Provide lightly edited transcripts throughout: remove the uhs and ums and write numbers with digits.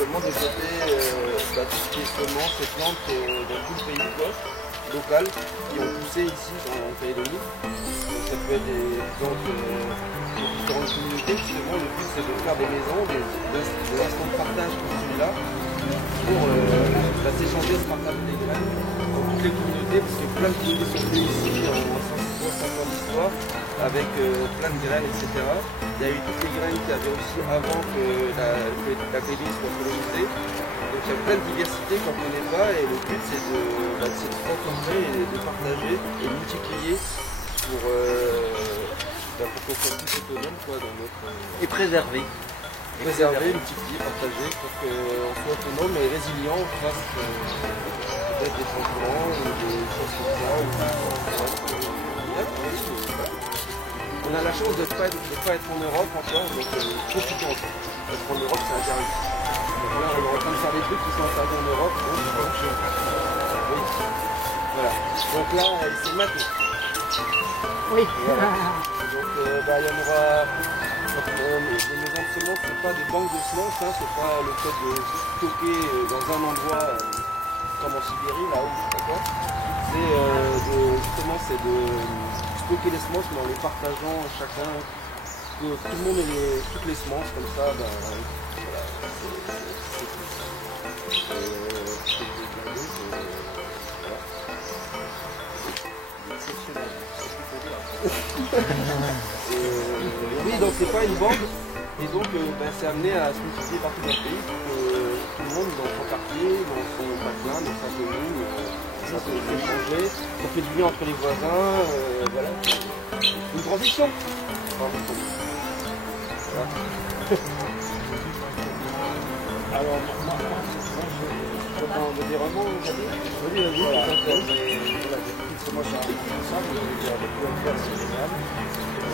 éventuellement développer tout ce qui est semences et plantes dans tout le pays, quoi, local, qui ont poussé ici en Calédonie. Donc ça peut être des plantes de différentes communautés. Justement, le but c'est de faire des maisons, des instants de partage comme celui-là, pour s'échanger, se partager des graines dans toutes les communautés, parce que plein de communautés sont venues ici en 150 ans d'histoire, avec plein de graines, etc. Il y a eu toutes les graines qu'il y avait aussi avant que la Calédonie soit colonisée. Donc il y a plein de diversité qu'on ne connaît pas, et le but c'est de transformer et de partager et multiplier pour qu'on soit plus autonome, quoi, dans notre... Et préserver. Préserver, multiplier, partager, pour qu'on soit autonome et résilient face peut-être des changements ou des choses comme ça. On a la chance de ne pas être en Europe encore, donc profitons. Parce qu'en Europe c'est interdit. Donc là on est en train de faire des trucs qui sont interdits en Europe, donc c'est pas autre chose. Oui. Voilà. Donc là c'est maintenant. Oui. Voilà. Donc il y en aura. Les maisons de semences, c'est pas des banques de semences, hein, c'est pas le fait de stocker dans un endroit comme en Sibérie, là où je sais pas quoi. C'est de stocker les semences, mais en les partageant chacun, que tout le monde ait toutes les semences, comme ça, voilà, oui, donc c'est pas une banque, et donc c'est amené à se multiplier partout dans le pays pour que tout le monde dans son quartier, dans son patelin, dans sa commune, ça peut échanger, ça fait du lien entre les voisins, voilà. Une transition. Voilà. Alors, moi, je peux dire un mot, vous avez dit? Oui, vas-y, voilà. Depuis moi, je suis responsable, je veux dire, le PMPR, c'est génial.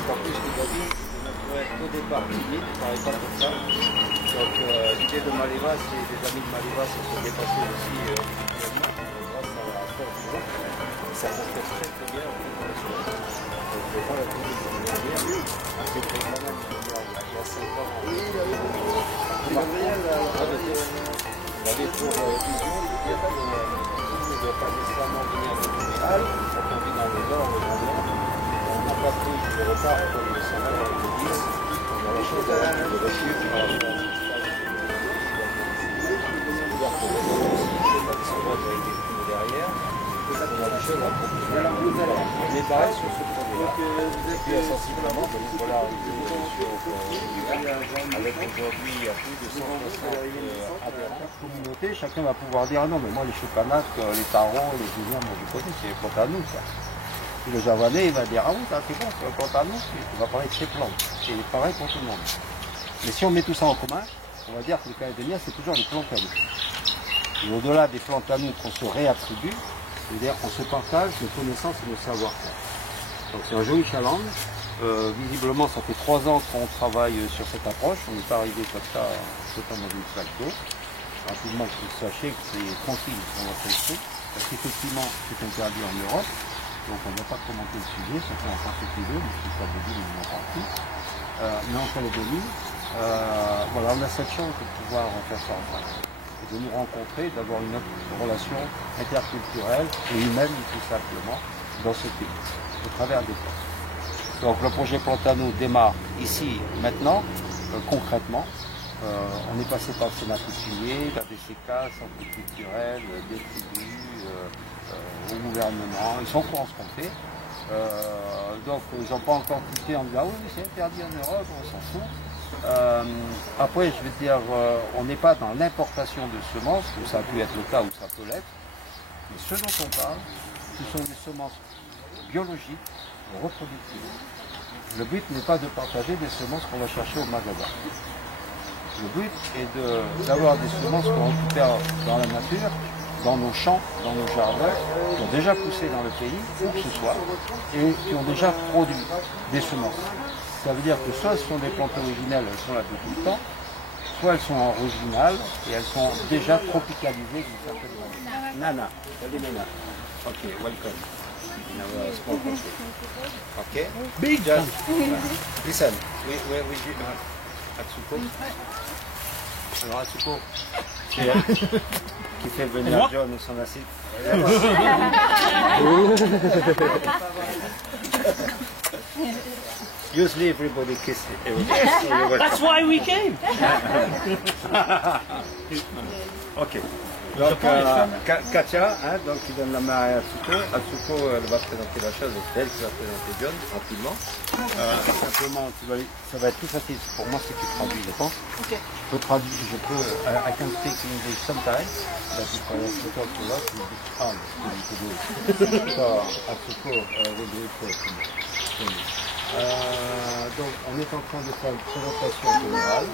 En plus, vous avez dit, on pourrait être au départ timide, il ne paraît pas comme ça. Donc, l'idée de Maleva, c'est des amis de Maleva se sont dépassés aussi grâce à la force du groupe. Ça fonctionne très très bien en fait. Donc, moi, la technique de l'univers, j'ai fait quand même il y a 5 ans. On avait pour vision de dire que tout ne doit pas nécessairement venir de Montréal, quand on vit dans le nord, le grand nord, on n'a pas pris de retard comme le Sénat dans le 10, on a la chose d'avoir de recul par rapport à ce qui se passe. C'est-à-dire que les autres aussi, je sais pas que ça va avec des films derrière, on a des choses à proposer. On est pareil sur ce projet-là. Et puis sensiblement, voilà, une évolution avec aujourd'hui il y a plus de 160 adhérents. Communauté, chacun va pouvoir dire ah non mais moi les choconates, les tarots, les visions, moi je connais, c'est quant à nous ça. Puis le javanais il va dire ah oui ça c'est bon, quant à nous, il va parler de ses plantes. C'est pareil pour tout le monde. Mais si on met tout ça en commun, on va dire que le Calédonien c'est toujours les plantes à nous. Et au-delà des plantes à nous qu'on se réattribue, c'est-à-dire qu'on se partage nos connaissances et nos savoir-faire. Donc c'est un joli challenge. Visiblement, ça fait 3 ans qu'on travaille sur cette approche. On n'est pas arrivé comme ça, sautant dans une salle d'eau. Rapidement, que vous sachiez que c'est tranquille pour notre esprit, parce qu'effectivement, c'est interdit en Europe. Donc on ne va pas commenter le sujet, surtout en France et deux, mais si ça veut dire, ils n'en parlent plus. Mais en Calédonie, voilà, on a cette chance de pouvoir faire ça ensemble. Et de nous rencontrer, d'avoir une relation interculturelle et humaine, tout simplement, dans ce pays, au travers des plantes. Donc le projet Plantano démarre ici, maintenant, concrètement. On est passé par le Sénat coutumier, la DCK, Centre culturel, des tribus, au gouvernement. Ils sont au courant ce qu'on fait. Donc ils n'ont pas encore quitté en disant ah oui c'est interdit en Europe, on s'en fout. Après je vais te dire, on n'est pas dans l'importation de semences, où ça peut être le cas ou ça peut l'être. Mais ce dont on parle, ce sont des semences biologiques, reproductives. Le but n'est pas de partager des semences qu'on va chercher au magasin. Le but est d'avoir des semences qu'on récupère dans la nature, dans nos champs, dans nos jardins, qui ont déjà poussé dans le pays, où que ce soit, et qui ont déjà produit des semences. Ça veut dire que soit ce sont des plantes originales, elles sont là depuis tout le temps, soit elles sont originales et elles sont déjà tropicalisées d'une certaine manière. Nana, salut Nana. Ok, welcome. In our small country. Okay? Big. Just listen. We at Sukkot. Alors, Atsuko, qui fait venir John et son assistant. Usually everybody kisses everybody. That's why we came. Ok. Donc Katia, hein, donc il donne la main à Atsuko. Atsuko, elle va présenter la chose, c'est elle qui va présenter John rapidement. Simplement, ça va être tout facile. Pour moi, c'est que tu traduis, d'accord? Ok. I can speak English sometimes, but if I have to talk a lot, it will be hard to do. So, Atsuko will do it for me. Donc, on est en train de faire une présentation générale.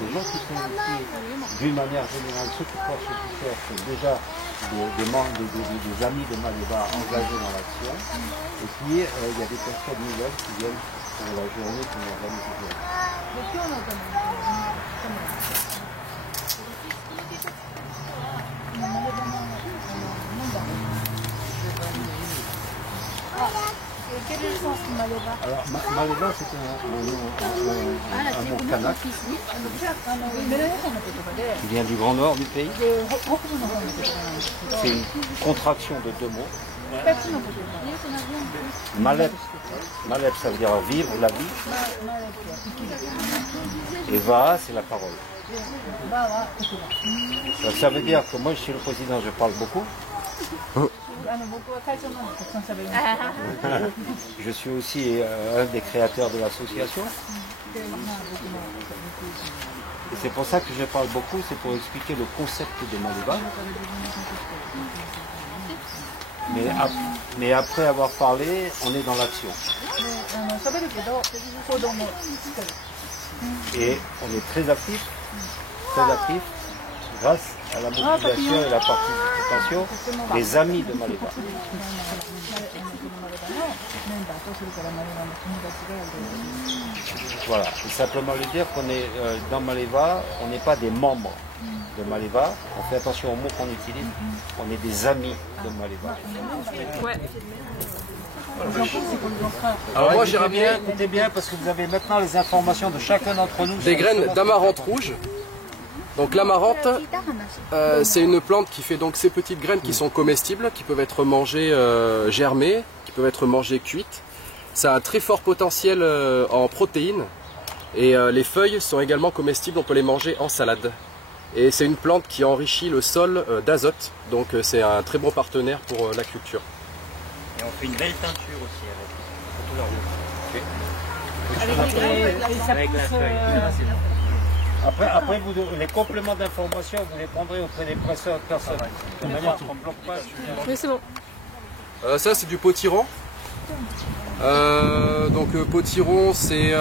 Les gens qui sont ici, d'une manière générale, ceux qui portent ce t-shirt sont déjà des amis de Maléva engagés dans l'action. Et puis, il y a des personnes nouvelles qui viennent pour la journée qu'on organise aujourd'hui. Quel est le sens de Maléva? Alors, Maléva, c'est un mot kanak qui vient du grand nord du pays. C'est une contraction de deux mots. Malep, ça veut dire vivre, la vie. Et Va, c'est la parole. Donc, ça veut dire que moi, je suis le président, je parle beaucoup. Je suis aussi un des créateurs de l'association. Et c'est pour ça que je parle beaucoup, c'est pour expliquer le concept de Maléva. Mais après avoir parlé, on est dans l'action. Et on est très actif, grâce à la mobilisation et la participation des amis de Maléva. Voilà, et simplement lui dire qu'on est dans Maléva, on n'est pas des membres de Maléva, on fait attention aux mots qu'on utilise, on est des amis de Maléva. Ouais. Alors moi j'irais bien Écoutez bien parce que vous avez maintenant les informations de chacun d'entre nous. des graines d'amarante rouge. Donc l'amarante, c'est une plante qui fait donc ces petites graines qui sont comestibles, qui peuvent être mangées germées, qui peuvent être mangées cuites. Ça a un très fort potentiel en protéines et les feuilles sont également comestibles, on peut les manger en salade. Et c'est une plante qui enrichit le sol d'azote, donc c'est un très bon partenaire pour la culture. Et on fait une belle teinture aussi avec la feuille. Après les compléments d'information, vous les prendrez auprès des presseurs personnels. De manière qu'on ne bloque pas. Oui, c'est bon. Ça c'est du potiron. Potiron, c'est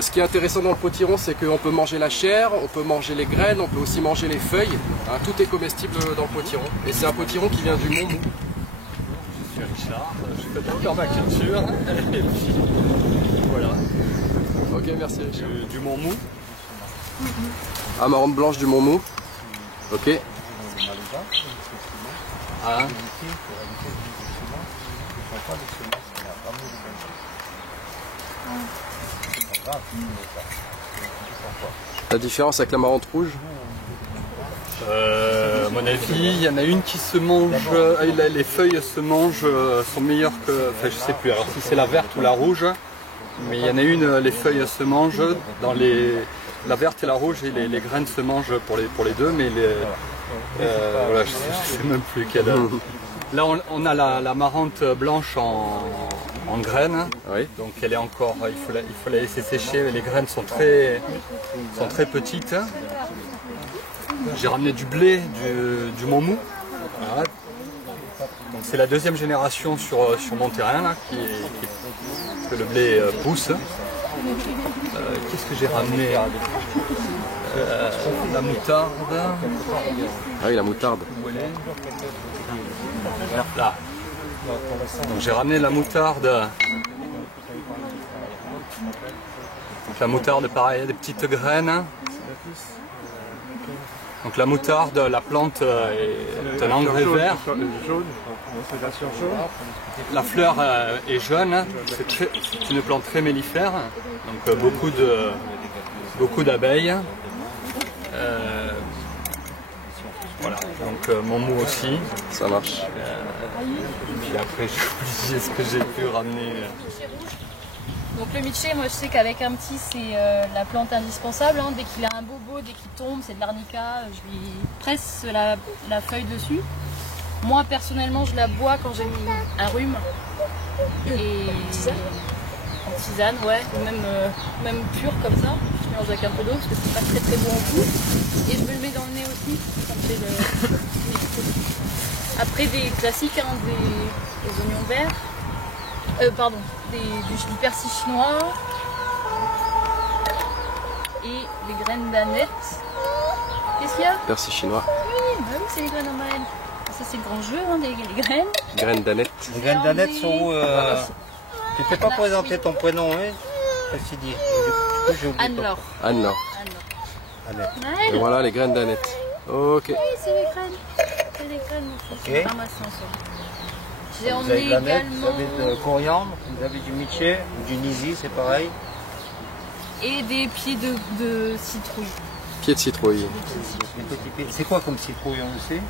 ce qui est intéressant dans le potiron, c'est qu'on peut manger la chair, on peut manger les graines, on peut aussi manger les feuilles. Hein, tout est comestible dans le potiron. Et c'est un potiron qui vient du Montmou. Je suis Richard, je fais de la permaculture et puis voilà. Ok, merci Richard. Du Montmou. Amarante blanche du Montmou. Ok. Ah. La différence avec l'amarante rouge? À mon avis, il y en a une qui se mange, les feuilles se mangent, sont meilleures que, enfin je sais plus, alors si c'est la verte ou la rouge, mais il y en a une, les feuilles se mangent, la verte et la rouge, et les graines se mangent pour les deux, mais voilà, je sais même plus quelle. Là on a la marante blanche en graines, Oui. donc elle est encore, il faut la laisser sécher, les graines sont très petites. J'ai ramené du blé du Montmou. Voilà. Donc c'est la deuxième génération sur mon terrain là, que le blé pousse. Qu'est-ce que j'ai ramené? La moutarde. Ah oui, la moutarde. Où elle est? Là. Donc j'ai ramené la moutarde. Donc la moutarde, pareil, des petites graines. Donc la moutarde, la plante est un engrais vert. La fleur est jaune. C'est une plante très mellifère. Donc beaucoup d'abeilles. Voilà, donc mon mou aussi. Ça marche. Puis après, j'ai oublié ce que j'ai pu ramener. Donc le miché, moi je sais qu'avec un petit c'est la plante indispensable. Hein. Dès qu'il a un bobo, dès qu'il tombe, c'est de l'arnica, je lui presse la feuille dessus. Moi personnellement je la bois quand j'ai un rhume. Et en tisane, ouais, même pur comme ça. Je mélange avec un peu d'eau parce que c'est pas très très bon au goût. Et je me le mets dans le nez aussi, ça me fait le... Après des classiques, hein, des oignons verts. Du persil chinois et des graines d'aneth. Qu'est-ce qu'il y a? Persil chinois. Oui, c'est les graines d'aneth. Ça c'est le grand jeu, hein, les graines. Graines d'aneth. Les graines d'aneth sont où Tu ne peux pas présenter ton prénom, hein? Qu'est-ce dit? Anne-Laure. Anne-Laure. Et voilà les graines d'aneth. Ok. Oui, c'est les graines. C'est les graines, mon fils. Ok. On ramasse ensemble. J'ai Vous emmené avez de l'aneth, également... vous avez de coriandre, vous avez du miché, du nisi, c'est pareil. Et des pieds de citrouille. Pied de citrouille. Des petits pieds. C'est quoi comme citrouille, on le sait?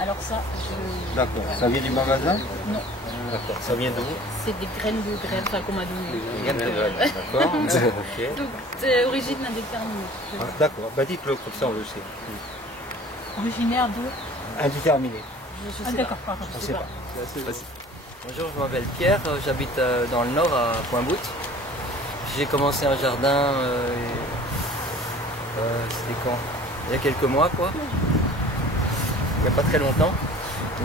Alors ça, D'accord. Ça vient du magasin? non. D'accord. Ça vient d'où? C'est des graines de graines, enfin qu'on m'a donné. Des graines de graines. D'accord. Ok. Donc, c'est origine indéterminée. Ah, d'accord. Bah dites-le, comme ça on le sait. Originaire de... Indéterminé. Je sais d'accord, pardon. On ne sait pas. Bonjour, je m'appelle Pierre, j'habite dans le nord à Pointe-Boute. J'ai commencé un jardin, c'était quand? Il y a quelques mois quoi. Il n'y a pas très longtemps.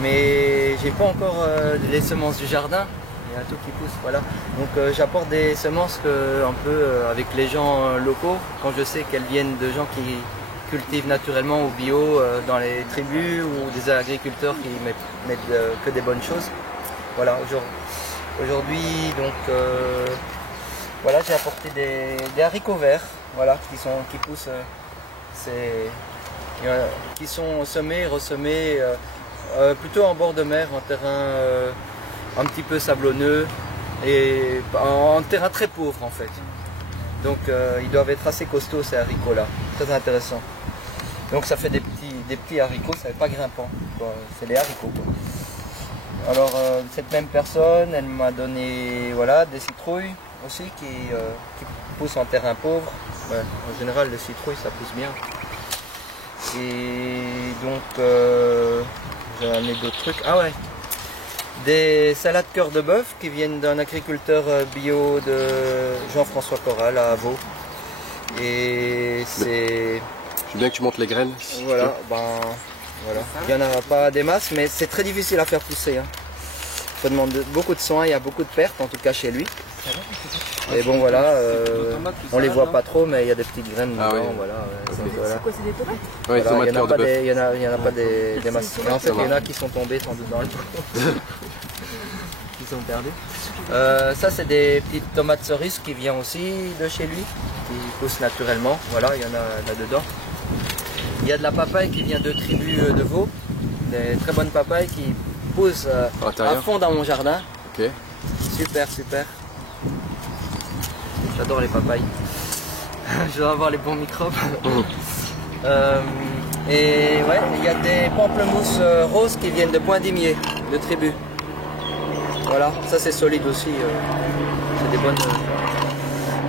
Mais j'ai pas encore les semences du jardin. Il y a tout qui pousse, voilà. Donc j'apporte des semences un peu avec les gens locaux, quand je sais qu'elles viennent de gens qui cultivent naturellement ou bio dans les tribus ou des agriculteurs qui mettent que des bonnes choses. Voilà, aujourd'hui donc voilà, j'ai apporté des haricots verts, voilà, qui poussent, qui sont semés, ressemés plutôt en bord de mer, en terrain un petit peu sablonneux et en terrain très pauvre en fait. Donc ils doivent être assez costauds ces haricots là, très intéressant. Donc ça fait des petits haricots, ça n'est pas grimpant, c'est des haricots quoi. Alors cette même personne, elle m'a donné voilà, des citrouilles aussi qui poussent en terrain pauvre. Ouais, en général les citrouilles ça pousse bien. Et donc j'ai amené d'autres trucs. Ah ouais, des salades cœur de bœuf qui viennent d'un agriculteur bio de Jean-François Corral à Avaux. Et c'est... Je veux bien que tu montes les graines. Si voilà, voilà. Il n'y en a pas des masses, mais c'est très difficile à faire pousser. Hein. Ça demande beaucoup de soins, il y a beaucoup de pertes, en tout cas chez lui. Et bon voilà, on les voit pas trop, mais il y a des petites graines dedans. Oui. Voilà, C'est quoi, c'est des tomates? Oui, voilà, tomates cœur de bœuf. il n'y en a pas des masses. Et en fait, il y en a qui sont tombés sans doute dans le trou. Qui sont perdus. Ça, c'est des petites tomates cerises qui viennent aussi de chez lui, qui poussent naturellement. Voilà, il y en a là-dedans. Il y a de la papaye qui vient de tribus de veau, des très bonnes papayes qui poussent à fond dans mon jardin. Ok. Super, super. J'adore les papayes. Je dois avoir les bons microbes. Et ouais, il y a des pamplemousses roses qui viennent de Point-d'Imier, de tribu. Voilà, ça c'est solide aussi. C'est des bonnes.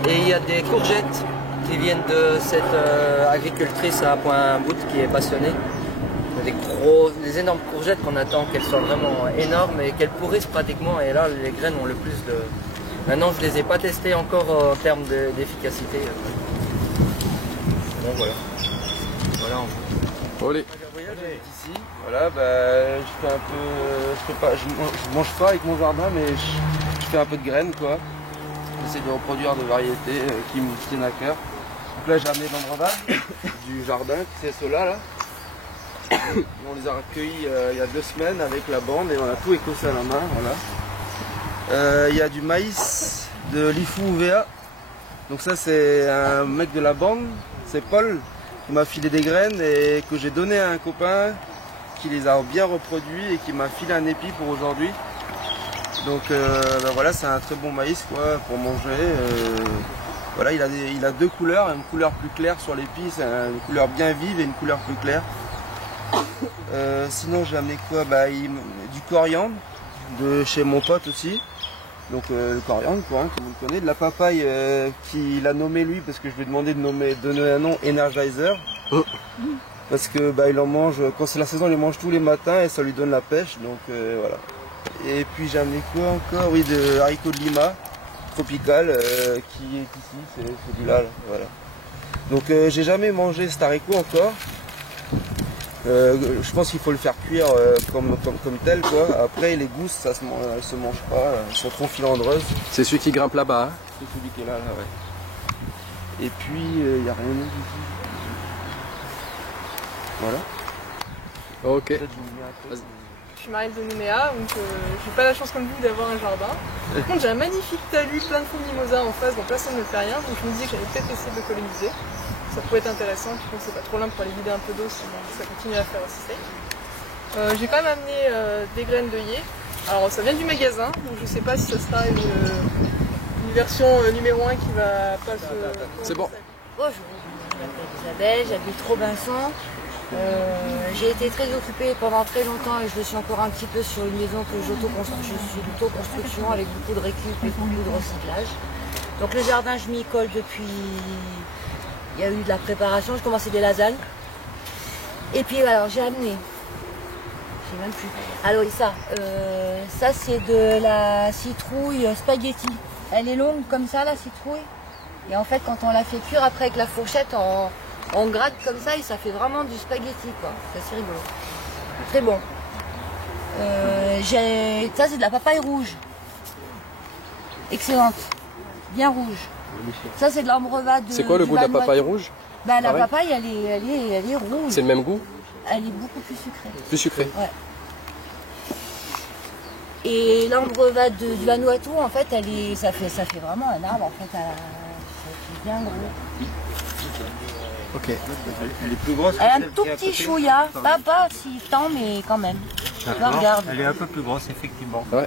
Et il y a des courgettes qui viennent de cette agricultrice à Pointe-Boute qui est passionnée. Des énormes courgettes qu'on attend qu'elles soient vraiment énormes et qu'elles pourrissent pratiquement. Et là, les graines ont le plus de... Maintenant, je ne les ai pas testées encore en termes d'efficacité. Bon, voilà. Voilà. Olé. Ici, voilà, je fais un peu, je mange pas avec mon jardin, mais je fais un peu de graines quoi. J'essaie de reproduire des variétés qui me tiennent à cœur. Donc là j'ai amené l'embrandages du jardin, c'est ceux-là là. On les a recueillis il y a 2 semaines avec la bande et on a tout écossé à la main, voilà. Il y a du maïs de l'IFU UVA. Donc ça c'est un mec de la bande, c'est Paul, qui m'a filé des graines et que j'ai donné à un copain qui les a bien reproduits et qui m'a filé un épi pour aujourd'hui. Donc voilà, c'est un très bon maïs quoi, pour manger. Voilà, il a deux couleurs, une couleur plus claire sur l'épice, une couleur bien vive et une couleur plus claire. Sinon j'ai amené quoi? Du coriandre de chez mon pote aussi. Donc le coriandre quoi, hein, comme vous le connaissez. De la papaye qu'il a nommé lui parce que je lui ai demandé de donner un nom Energizer. Parce que il en mange, quand c'est la saison, il les mange tous les matins et ça lui donne la pêche. Donc voilà. Et puis j'ai amené quoi encore? Oui, de haricots de Lima tropical qui est ici, c'est celui-là. Là, voilà. Donc j'ai jamais mangé cet haricot encore. Je pense qu'il faut le faire cuire comme tel quoi. Après les gousses ça se mange pas, elles sont trop filandreuses. C'est celui qui grimpe là-bas. Hein? C'est celui qui est là, ouais. Et puis il n'y a rien d'autre ici. Voilà. Ok. Je suis Marielle de Nouméa, donc j'ai pas la chance comme vous d'avoir un jardin. Par contre j'ai un magnifique talus plein de faux mimosas en face, donc personne ne fait rien, donc je me disais que j'allais peut-être essayer de le coloniser. Ça pourrait être intéressant, puis c'est pas trop loin pour aller vider un peu d'eau sinon ça continue à faire aussi sec. J'ai quand même amené des graines d'œillet. Alors ça vient du magasin, donc je sais pas si ça sera une version numéro 1 qui va pas se... C'est bon. Bonjour, je m'appelle Isabelle, j'habite Robinson. J'ai été très occupée pendant très longtemps et je le suis encore un petit peu sur une maison que je suis d'auto-construction avec beaucoup de récup et beaucoup de recyclage. Donc le jardin je m'y colle depuis... Il y a eu de la préparation, je commençais des lasagnes. Et puis alors j'ai amené, je sais même plus. Alors ça c'est de la citrouille spaghetti. Elle est longue comme ça la citrouille. Et en fait quand on la fait cuire après avec la fourchette, on gratte comme ça et ça fait vraiment du spaghetti quoi. C'est assez rigolo. Très bon. Ça c'est de la papaye rouge. Excellente. Bien rouge. Ça c'est de l'ambrevade. C'est quoi le goût de la papaye rouge? La papaye elle est rouge. C'est le même goût? Elle est beaucoup plus sucrée. Plus sucrée? Ouais. Et l'ambrevade du Vanuatu en fait ça fait vraiment un arbre en fait. C'est bien gros. Ok. Elle est plus grosse. Elle a un tout petit chouïa, pas si tant mais quand même. Regarde. Elle est un peu plus grosse effectivement. Ouais.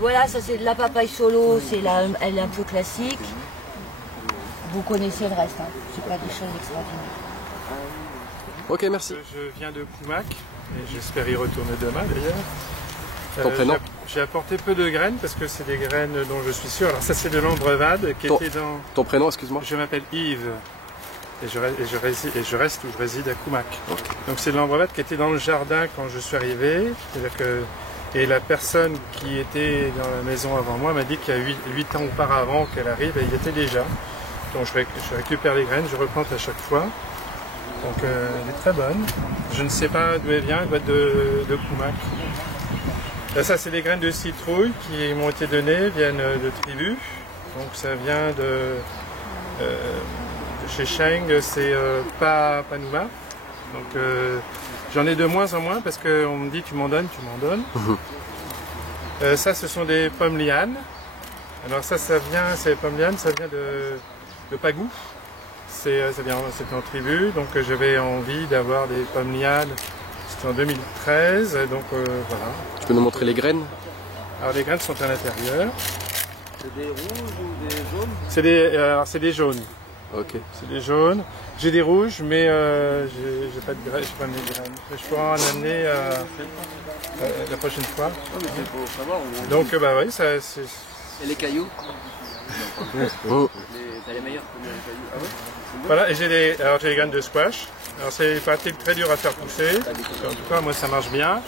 Voilà, ça c'est de la papaye solo, elle est un peu classique. Vous connaissez le reste, hein. C'est pas des choses extraordinaires. Ok, merci. Je viens de Koumak et j'espère y retourner demain d'ailleurs. Ton prénom? J'ai apporté peu de graines parce que c'est des graines dont je suis sûr. Alors ça c'est de l'ambrevade qui était dans... Ton prénom, excuse-moi? Je m'appelle Yves et je reste où je réside à Koumak. Okay. Donc c'est de l'ambrevade qui était dans le jardin quand je suis arrivé. Et la personne qui était dans la maison avant moi m'a dit qu'il y a 8 ans auparavant qu'elle arrive et il y était déjà. Donc je récupère les graines, je replante à chaque fois. Donc elle est très bonne. Je ne sais pas d'où elle vient, elle doit être de Koumak. Là, ça c'est des graines de citrouille qui m'ont été données, viennent de Tribu. Donc ça vient de chez Cheng, c'est Panuma. Donc j'en ai de moins en moins parce qu'on me dit tu m'en donnes, tu m'en donnes. Ça ce sont des pommes lianes. Alors ça vient, ces pommes lianes, ça vient de Pagou. C'est en Tribu, donc j'avais envie d'avoir des pommes lianes. C'était en 2013, donc voilà. Tu peux nous montrer les graines? Alors les graines sont à l'intérieur. C'est des rouges ou des jaunes? C'est des jaunes. Ok. C'est des jaunes. J'ai des rouges, mais j'ai pas de graines, j'ai pas de graines. Je pourrais en amener la prochaine fois. Oh, mais c'est pour savoir. Donc oui, ça c'est. Et les cailloux? Oh. T'as les meilleurs que les cailloux. Ah ouais? Voilà, et j'ai des graines de squash. Alors c'est pas très dur à faire pousser. En tout cas, moi ça marche bien.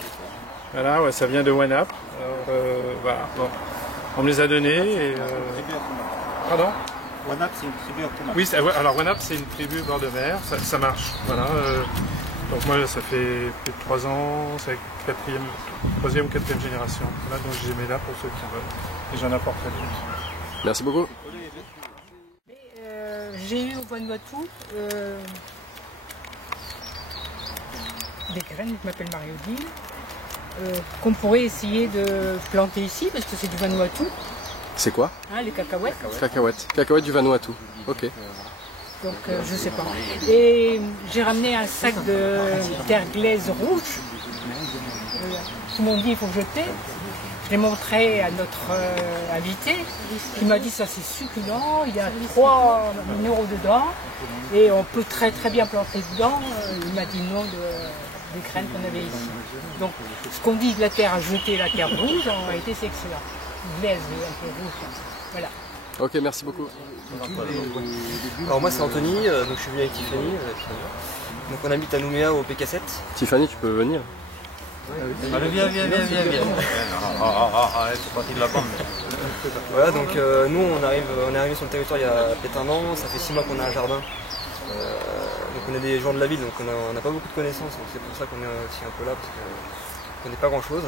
Voilà, ouais, ça vient de OneUp. Voilà, bon. On me les a donnés et. Pardon? OneUp c'est une tribu à Koumak. Oui, alors OneUp c'est une tribu bord de mer, ça marche. Voilà. Donc moi ça fait plus de 3 ans, c'est la 3e ou 4e génération. Voilà, donc je les mets là pour ceux qui en veulent. Et j'en apporterai plus. Merci beaucoup. J'ai eu au Vanuatu des graines, je m'appelle Marie-Odile, qu'on pourrait essayer de planter ici parce que c'est du Vanuatu. C'est quoi? Les cacahuètes. Cacahuètes. Cacahuètes du Vanuatu. Ok. Donc je sais pas. Et j'ai ramené un sac de terre glaise rouge. Tout le monde dit il faut jeter. Je l'ai montré à notre invité, qui m'a dit ça c'est succulent, il y a 3 minéraux dedans et on peut très très bien planter dedans. Il m'a dit non des graines qu'on avait ici. Donc ce qu'on dit de la terre à jeter, la terre rouge, en réalité c'est excellent. Glaise un peu rouge. Voilà. Ok, merci beaucoup. Alors moi c'est Anthony, donc je suis venu avec Tiffany. Donc on habite à Nouméa au PK7. Tiffany, tu peux venir. Allez, viens. C'est parti de la bande. Voilà, donc nous on est arrivé sur le territoire il y a peut-être un an, ça fait 6 mois qu'on a un jardin. Donc on est des gens de la ville, donc on n'a pas beaucoup de connaissances, donc c'est pour ça qu'on est aussi un peu là, parce qu'on ne connaît pas grand-chose.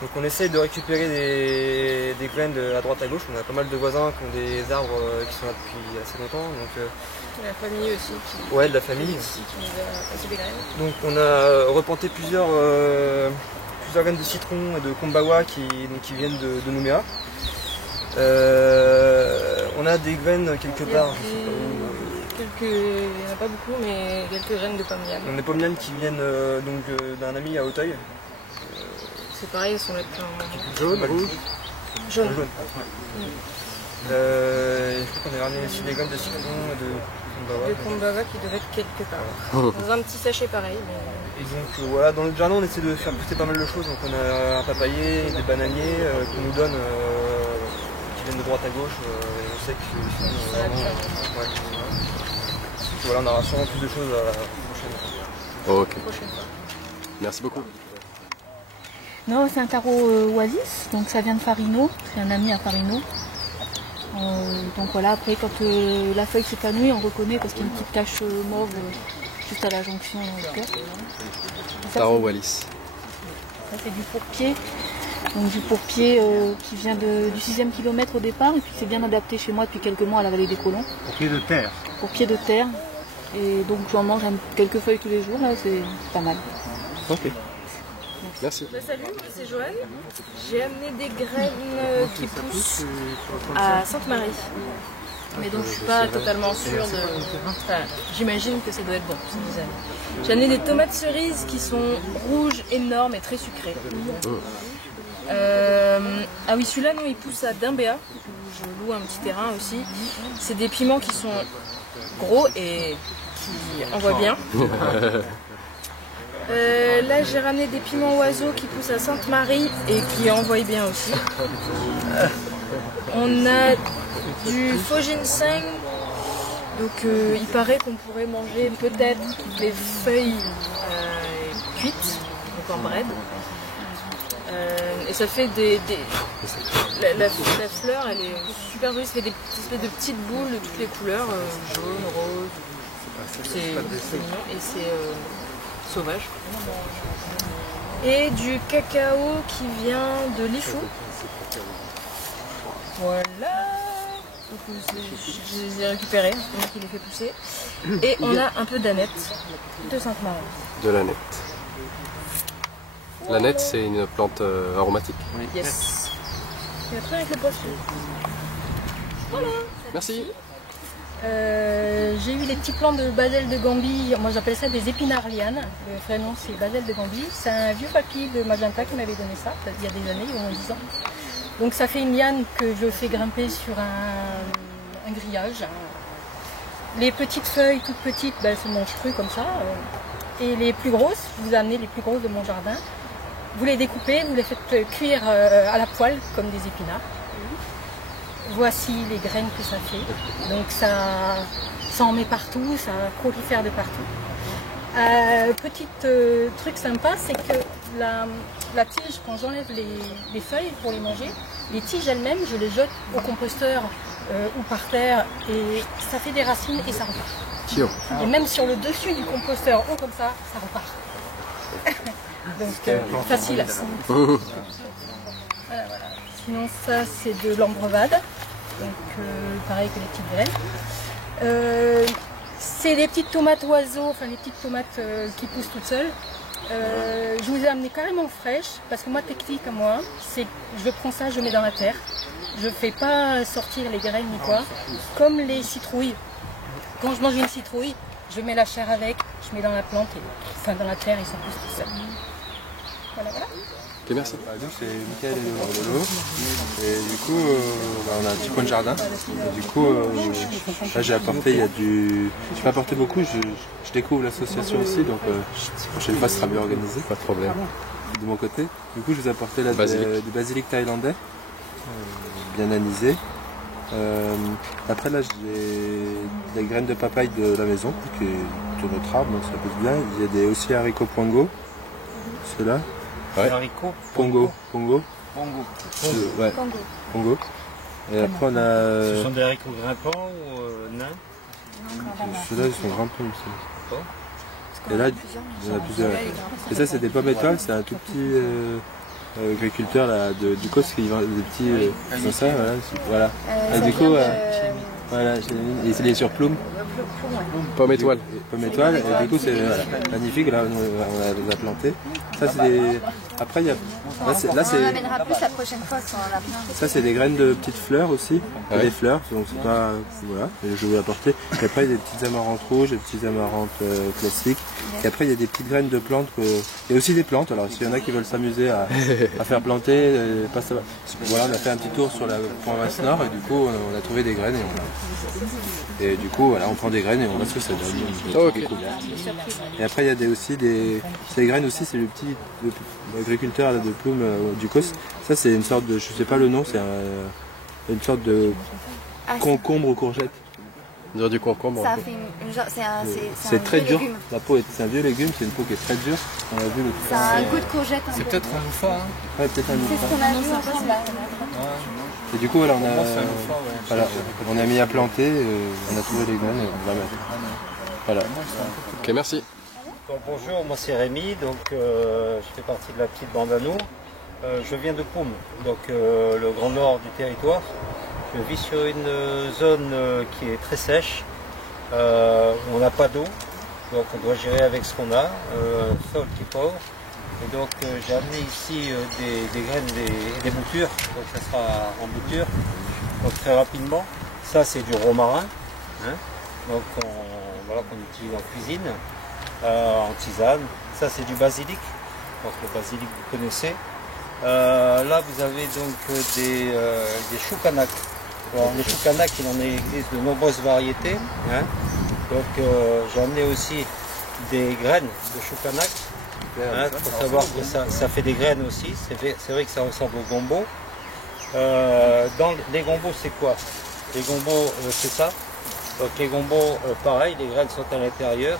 Donc on essaye de récupérer des graines à droite à gauche. On a pas mal de voisins qui ont des arbres qui sont là depuis assez longtemps. Donc, la famille aussi. Ouais, de la famille. Qui nous a passé des graines. Donc on a replanté plusieurs graines de citron et de kombawa qui viennent de Nouméa. On a des graines quelque part, je sais pas où. Il n'y en a pas beaucoup, mais quelques graines de pomme yam. On a des pommes yam qui viennent d'un ami à Auteuil. C'est pareil, elles sont là plein. Jaune, rouge. Jaune. Je crois qu'on a ramené aussi des graines de citron et de kombawa. De kombawa qui devaient être quelque part. Dans un petit sachet pareil. Mais... Et donc voilà, dans le jardin on essaie de faire pousser pas mal de choses. Donc on a un papayer, des bananiers qu'on nous donne, qui viennent de droite à gauche. On sait que voilà, on aura sûrement plus de choses à la prochaine. Ok. Merci beaucoup. Non, c'est un carreau oasis, donc ça vient de Farino, c'est un ami à Farino. Donc voilà, après quand la feuille s'épanouit, on reconnaît parce qu'il y a une petite tache mauve juste à la jonction du cœur. Carreau Wallis. Ça c'est du pourpier, donc du pourpier qui vient du 6e kilomètre au départ et puis c'est bien adapté chez moi depuis quelques mois à la vallée des Colons. Pourpier de terre. Pourpier de terre, et donc j'en mange quelques feuilles tous les jours, là c'est pas mal. Ok. Merci. Salut, c'est Joanne. J'ai amené des graines qui poussent à Sainte-Marie. Mais donc je suis pas totalement sûre de... Enfin, j'imagine que ça doit être bon. J'ai amené des tomates cerises qui sont rouges, énormes et très sucrées. Ah oui, celui-là, non, il pousse à Dimbéa. Je loue un petit terrain aussi. C'est des piments qui sont gros et qui envoient bien. Là j'ai ramené des piments oiseaux qui poussent à Sainte-Marie et qui envoient bien aussi. On a du faux ginseng, donc il paraît qu'on pourrait manger peut-être les feuilles cuites, donc en bread. Et ça fait la fleur elle est super jolie, ça fait des espèces de petites boules de toutes les couleurs, jaune, rose, c'est mignon et c'est sauvage. Et du cacao qui vient de Lifou. Voilà. Donc, je les ai récupérés, donc il les fait pousser. Et on a un peu d'aneth de Sainte-Marie. De l'aneth. L'aneth, c'est une plante aromatique. Yes. Et après avec le poisson. Voilà. Merci. J'ai eu les petits plants de basil de Gambie, moi j'appelle ça des épinards lianes, le vrai nom c'est basil de Gambie, c'est un vieux papy de Magenta qui m'avait donné ça, il y a des années, il y a au moins 10 ans. Donc ça fait une liane que je fais grimper sur un grillage. Les petites feuilles toutes petites, ben, elles se mangent crues comme ça, et les plus grosses, je vous ai amené les plus grosses de mon jardin, vous les découpez, vous les faites cuire à la poêle comme des épinards. Voici les graines que ça fait. Donc ça en met partout, ça prolifère de partout. Petit truc sympa, c'est que la tige, quand j'enlève les feuilles pour les manger, les tiges elles-mêmes, je les jette au composteur ou par terre et ça fait des racines et ça repart. Et même sur le dessus du composteur ou comme ça repart. Donc facile à ça. Voilà, voilà. Sinon ça c'est de l'ambrevade, donc pareil que les petites graines. C'est des petites tomates oiseaux, enfin les petites tomates qui poussent toutes seules. Je vous ai amené carrément fraîches, parce que moi technique à moi, c'est je prends ça, je mets dans la terre. Je fais pas sortir les graines ni quoi. Comme les citrouilles. Quand je mange une citrouille, je mets la chair avec, je mets dans la plante, enfin dans la terre et ça pousse tout seul. Voilà, voilà. Ok, merci. Nous, c'est Michael et Lolo. Et du coup, on a un petit coin de jardin. Et du coup, là, j'ai apporté, il y a du... Je vais apporter beaucoup, je découvre l'association ici, donc la prochaine fois, ce sera mieux organisé. Pas de problème. De mon côté. Du coup, je vous ai apporté là, du basilic thaïlandais, bien anisé. Après, là, j'ai des graines de papaye de la maison, qui est de notre arbre, donc ça pousse bien. Il y a aussi haricots pongo, ceux-là. Ouais. Haricots pongo. Pongo. Ouais. Pongo. Et après, on a... Ce sont des haricots grimpants ou nains? Ceux-là, ils sont grimpants aussi. Et là, il y en a plusieurs. Et ça, c'est des pommes étoiles, c'est un tout petit agriculteur là, du COS qui vend des petits. Ils ont ça, voilà. Et du coup, voilà, il est sur plume. Pomme étoile. Pomme étoile, et du coup, c'est magnifique, là, on les a plantés. Ça, c'est des... Après, il y a... Là, c'est... On en amènera plus la prochaine fois si on en a plein. Ça, c'est des graines de petites fleurs aussi. Des fleurs, donc c'est pas... Voilà, je vais apporter. Et après, il y a des petites amarantes rouges, des petites amarantes classiques. Et après, il y a des petites graines de plantes. Il y a aussi des plantes, alors s'il y en a qui veulent s'amuser à faire planter, voilà, on a fait un petit tour sur la province nord, et du coup, on a trouvé des graines. Et du coup, voilà, on prend des graines et on voit ce que ça donne. Okay. Et après, il y a aussi des graines aussi, c'est le petit agriculteur de plume du COS. Ça, c'est une sorte de, je sais pas le nom, c'est une sorte de concombre ou courgette. Dire du concombre. Ça fait c'est très dur. La peau c'est un vieux légume, c'est une peau qui est très dure. On a vu ça a un goût de courgette. C'est peut-être un loufa. Ouais, peut-être un loufa. C'est ce qu'on a vu ensemble. Et du coup, voilà, on a mis à planter, on a trouvé les graines et on va mettre. Voilà. Ok, merci. Donc, bonjour, moi c'est Rémi, donc je fais partie de la petite bande à nous. Je viens de Poum, donc le grand nord du territoire. Je vis sur une zone qui est très sèche, où on n'a pas d'eau, donc on doit gérer avec ce qu'on a, sol qui est pauvre. Et donc j'ai amené ici des graines et des boutures, donc ça sera en bouture, donc très rapidement. Ça c'est du romarin, hein, donc voilà, qu'on utilise en cuisine, en tisane. Ça c'est du basilic, donc le basilic vous connaissez. Là vous avez donc des choux-canac. Alors, les choux-canac, il en existe de nombreuses variétés, hein. Donc j'ai amené aussi des graines de choux-canac. Il faut savoir que ça fait des graines aussi, c'est vrai que ça ressemble au gombo. Dans les gombos, c'est quoi? Les gombos, c'est ça. Donc les gombos, pareil, les graines sont à l'intérieur.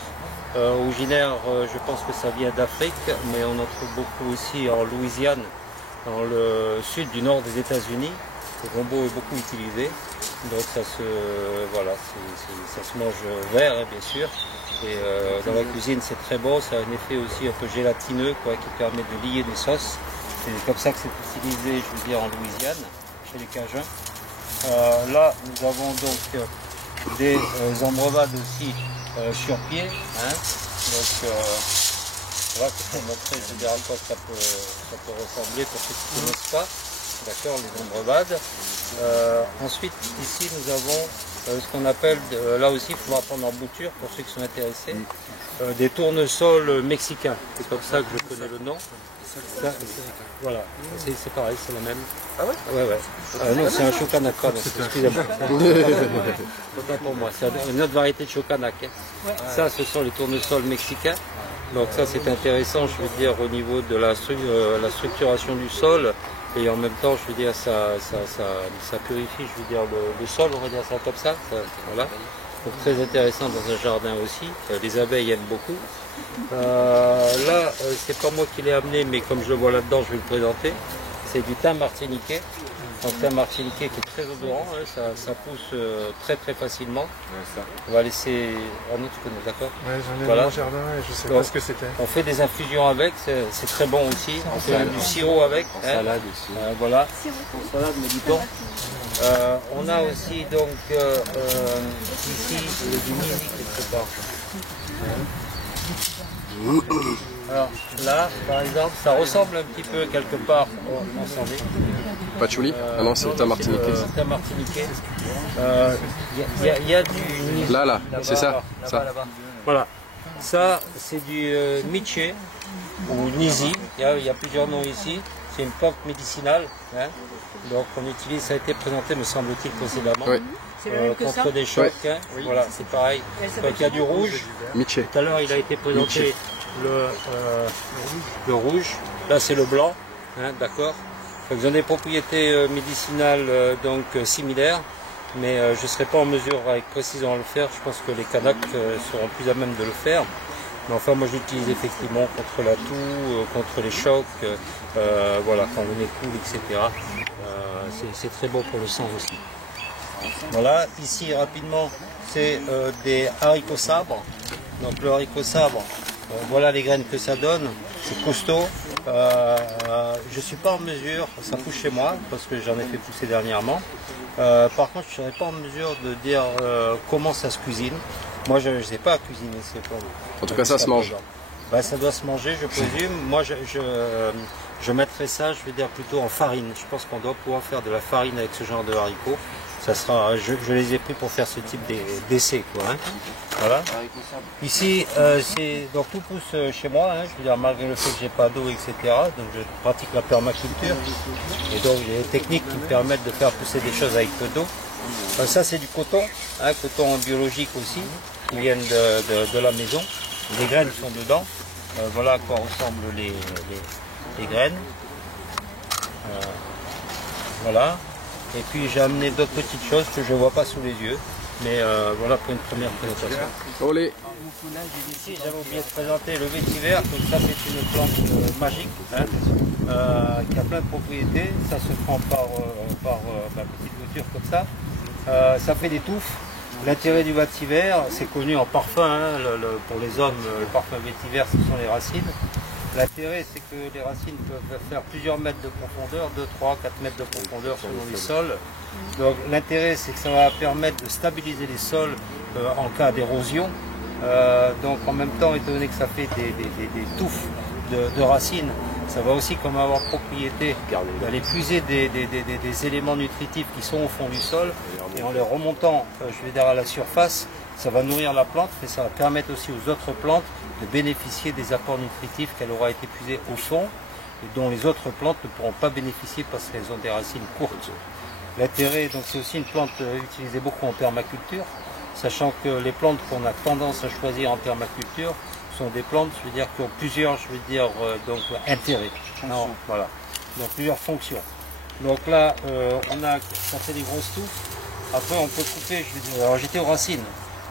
Originaire, je pense que ça vient d'Afrique, mais on en trouve beaucoup aussi en Louisiane, dans le sud du nord des États-Unis. Le gombo est beaucoup utilisé, donc ça se mange vert, hein, bien sûr. Et dans la cuisine, c'est très bon, ça a un effet aussi un peu gélatineux, quoi, qui permet de lier des sauces. C'est comme ça que c'est utilisé, je veux dire, en Louisiane, chez les Cajuns. Là, nous avons donc des embrovades aussi sur pied. Hein. Donc, voilà, pour montrer, je veux dire, à quoi ça peut ressembler pour ceux qui ne connaissent pas. D'accord, les embrovades. Ensuite, ici, nous avons ce qu'on appelle, là aussi, il faudra prendre en bouture pour ceux qui sont intéressés, des tournesols mexicains. C'est comme ça que je connais le nom. Voilà, c'est pareil, c'est la même. Ah ouais? Ouais. Non, c'est un chokanak, excusez-moi. Autant pour moi, c'est une autre variété de chokanak. Hein. Ça, ce sont les tournesols mexicains. Donc ça, c'est intéressant, je veux dire, au niveau de la structuration du sol. Et en même temps, je veux dire, ça purifie, je veux dire, le sol, on va dire ça comme ça. Voilà. Donc très intéressant dans un jardin aussi. Les abeilles aiment beaucoup. Là, c'est pas moi qui l'ai amené, mais comme je le vois là-dedans, je vais le présenter. C'est du thym martiniquais. Donc thym martiniquais qui est très odorant, hein, ça pousse très très facilement. On va laisser... Ah non, tu connais, d'accord? Ouais, j'en ai dans mon jardin et je sais pas ce que c'était. On fait des infusions avec, c'est très bon aussi. On fait du sirop avec. Salade aussi. Voilà. Salade, mais du thon. On a aussi donc ici du nisi quelque part. Alors là, par exemple, ça ressemble un petit peu quelque part au sandé. Patchouli? Ah non, c'est le thym martiniquais. Thym martiniquais. Il y a du nisi. Là, c'est ça. Voilà. Ça, c'est du miché ou nisi. Il y a plusieurs noms ici. c'est une plante médicinale. Hein. Donc on utilise, ça a été présenté, me semble-t-il, précédemment, contre des chocs. Hein. Voilà, c'est pareil. Donc il y a du rouge. Tout à l'heure, il a été présenté le rouge. Là, c'est le blanc. Hein, d'accord. Ils ont des propriétés médicinales donc similaires, mais je ne serai pas en mesure avec précision de le faire. Je pense que les Kanaks seront plus à même de le faire. Mais enfin, moi, je l'utilise effectivement contre la toux, contre les chocs, voilà, quand le nez coule, etc. C'est très bon pour le sang aussi. Voilà, ici rapidement, c'est des haricots sabres. Donc le haricot sabre, voilà les graines que ça donne. C'est costaud. Je ne suis pas en mesure, ça pousse chez moi parce que j'en ai fait pousser dernièrement. Par contre, je ne serais pas en mesure de dire comment ça se cuisine. Moi, je ne sais pas cuisiner ces plantes. En tout cas, ça se mange. Ben, ça doit se manger, je présume. Moi, je mettrais ça, je vais dire plutôt en farine. Je pense qu'on doit pouvoir faire de la farine avec ce genre de haricots. Ça sera, je les ai pris pour faire ce type d'essai, quoi. Hein. Voilà. Ici, donc tout pousse chez moi. Hein, je veux dire, malgré le fait que j'ai pas d'eau, etc. Donc je pratique la permaculture. Et donc j'ai des techniques qui me permettent de faire pousser des choses avec peu d'eau. Ça c'est du coton, hein, coton biologique aussi, qui viennent de la maison. Les graines sont dedans. Voilà à quoi ressemblent les graines. Voilà. Et puis j'ai amené d'autres petites choses que je ne vois pas sous les yeux. Mais voilà pour une première présentation. Olé. Ici j'avais oublié de présenter le vétiver. Donc ça c'est une plante magique, hein, qui a plein de propriétés. Ça se prend par petite bouture comme ça. Ça fait des touffes. L'intérêt du vétiver, c'est connu en parfum. Hein, pour les hommes, le parfum vétiver, ce sont les racines. L'intérêt, c'est que les racines peuvent faire plusieurs mètres de profondeur, 2, 3, 4 mètres de profondeur selon les sols. Donc l'intérêt, c'est que ça va permettre de stabiliser les sols en cas d'érosion. Donc en même temps, étant donné que ça fait des touffes de racines, ça va aussi comme avoir propriété d'aller puiser des éléments nutritifs qui sont au fond du sol, et en les remontant, je vais dire à la surface, ça va nourrir la plante, mais ça va permettre aussi aux autres plantes de bénéficier des apports nutritifs qu'elle aura été puisée au fond, et dont les autres plantes ne pourront pas bénéficier parce qu'elles ont des racines courtes. L'intérêt, donc c'est aussi une plante utilisée beaucoup en permaculture, sachant que les plantes qu'on a tendance à choisir en permaculture sont des plantes, je veux dire, qui ont plusieurs, je veux dire, donc intérêts. Non, voilà. Donc plusieurs fonctions. Donc là, ça fait des grosses touffes. Après, on peut couper, je veux dire, alors j'étais aux racines.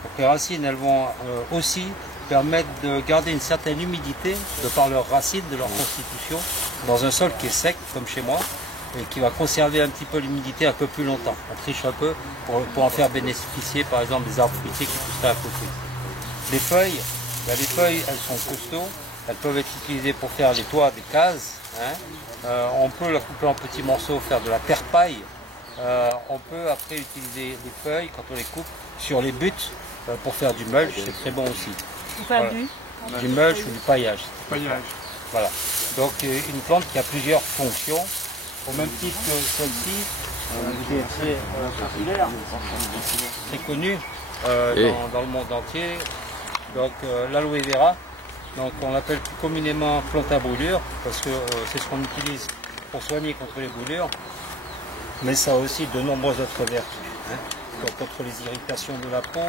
Donc les racines, elles vont aussi permettre de garder une certaine humidité de par leurs racines, de leur constitution, dans un sol qui est sec, comme chez moi, et qui va conserver un petit peu l'humidité un peu plus longtemps. On triche un peu pour en faire bénéficier, par exemple, des arbres fruitiers qui pousseraient à côté. Les feuilles, ben, les feuilles, elles sont costauds, elles peuvent être utilisées pour faire les toits des cases. Hein. On peut la couper en petits morceaux, faire de la terre-paille. On peut après utiliser les feuilles, quand on les coupe, sur les buttes pour faire du mulch, c'est très bon aussi. Pour faire du mulch ou du paillage. Voilà. Donc une plante qui a plusieurs fonctions, au même titre que celle-ci, c'est populaire, très connue dans le monde entier. Donc l'aloe vera, donc on l'appelle plus communément plante à brûlure, parce que c'est ce qu'on utilise pour soigner contre les brûlures, mais ça a aussi de nombreuses autres vertus. Hein. Donc, contre les irritations de la peau,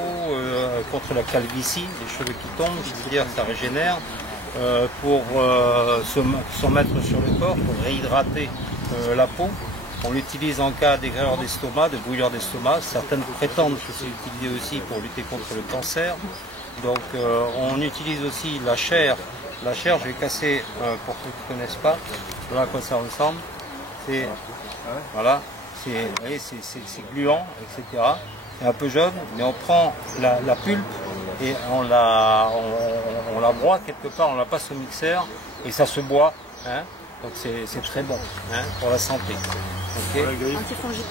contre la calvitie, les cheveux qui tombent, je veux dire, ça régénère, pour se mettre sur le corps, pour réhydrater la peau. On l'utilise en cas d'aigreur d'estomac, de brûlure d'estomac. Certaines prétendent que c'est utilisé aussi pour lutter contre le cancer. Donc on utilise aussi la chair. La chair, je vais casser pour ceux qui ne connaissent pas. Voilà à quoi ça ressemble. C'est voilà, c'est gluant, etc. C'est un peu jaune, mais on prend la pulpe et on la broie quelque part, on la passe au mixeur et ça se boit. Hein. Donc c'est très bon, hein, pour la santé. Okay.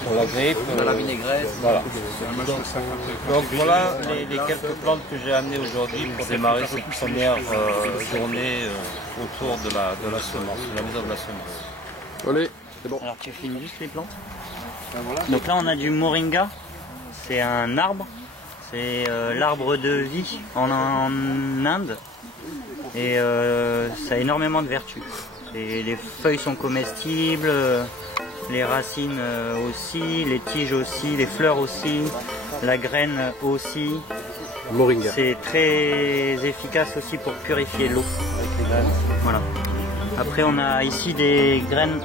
Pour la grippe, la vinaigrette. Voilà. Donc voilà les quelques plantes que j'ai amenées aujourd'hui pour démarrer cette première journée autour de la semence, de la maison de la semence. Allez, c'est bon. Alors tu finis juste les plantes. Donc là on a du moringa, c'est un arbre, c'est l'arbre de vie en Inde et ça a énormément de vertus. Les feuilles sont comestibles, les racines aussi, les tiges aussi, les fleurs aussi, la graine aussi. Moringa. C'est très efficace aussi pour purifier l'eau avec les graines. Voilà. Après on a ici des graines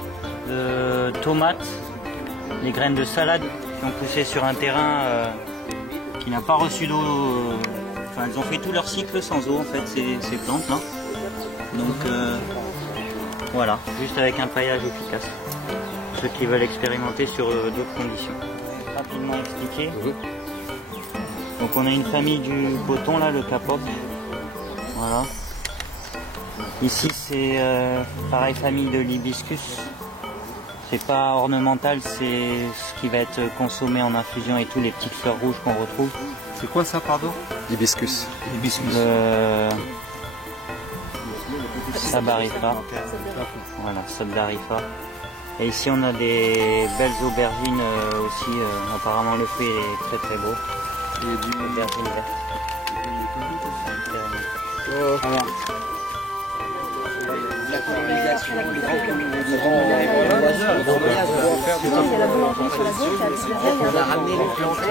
de tomates, des graines de salade qui ont poussé sur un terrain qui n'a pas reçu d'eau. Enfin, elles ont fait tout leur cycle sans eau en fait, ces plantes là. Donc voilà, juste avec un paillage efficace. Ceux qui veulent expérimenter sur d'autres conditions. Rapidement expliqué. Donc on a une famille du coton là, le kapok. Voilà. Ici c'est pareil, famille de l'hibiscus. C'est pas ornemental, c'est ce qui va être consommé en infusion et tous les petites fleurs rouges qu'on retrouve. C'est quoi ça, pardon? L'hibiscus. Sabarifa. Voilà, Sabarifa. Et ici on a des belles aubergines aussi. Apparemment le fruit est très très beau. Aubergines vertes. Voilà. La colonisation, les grands on a ramené les plantes.